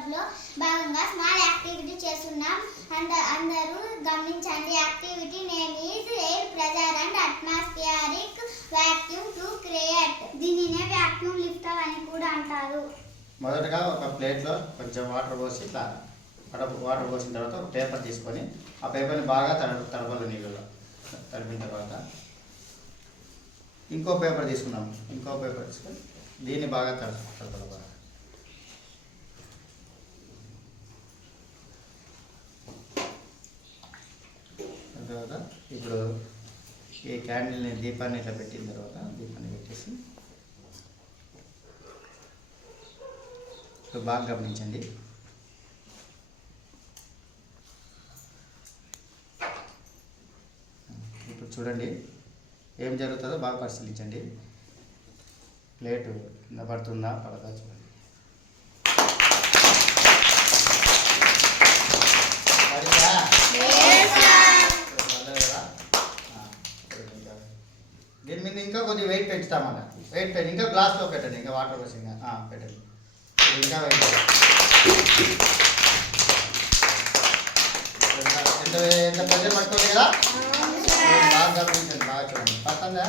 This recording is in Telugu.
క్లబ్లో భాగంగా స్మాల్ యాక్టివిటీ చేస్తున్నాం. అందరూ గమనించండి. Activity name is air pressure and atmospheric vacuum to create. దీనినే వాక్యూమ్ లిఫ్టర్ అని కూడా అంటారు. మొదటగా ఒక ప్లేట్లో కొంచెం వాటర్ పోసి ఇట్లా వాటర్ పోసిన తర్వాత ఒక పేపర్ తీసుకొని ఆ పేపర్ని బాగా తడపాలి నీళ్ళలో. తడిపిన తర్వాత ఇంకో పేపర్ తీసుకున్నాం. ఇంకో పేపర్ తీసుకొని దీన్ని బాగా తడపాలి బాగా. తర్వాత ఇప్పుడు ఈ క్యాండిల్ని దీపాన్ని ఇట్లా పెట్టిన తర్వాత దీపాన్ని పెట్టేసి ఇప్పుడు బాగా గమనించండి. ఇప్పుడు చూడండి ఏం జరుగుతుందో బాగా పరిశీలించండి. ప్లేటు కింద పడుతుందా పడదా చూడండి. దీని మీద ఇంకా కొద్దిగా వెయిట్ పెంచుతామన్నా. వెయిట్ పెట్టి ఇంకా గ్లాస్లో పెట్టండి. ఇంకా వాటర్ పోసి పెట్టండి. ఇంకా వెయిట్ ఎంత ప్రెజర్ పట్టుకోవాలి కదా. బాగా గమనించండి. బాగా చూడండి. పడుతుందా?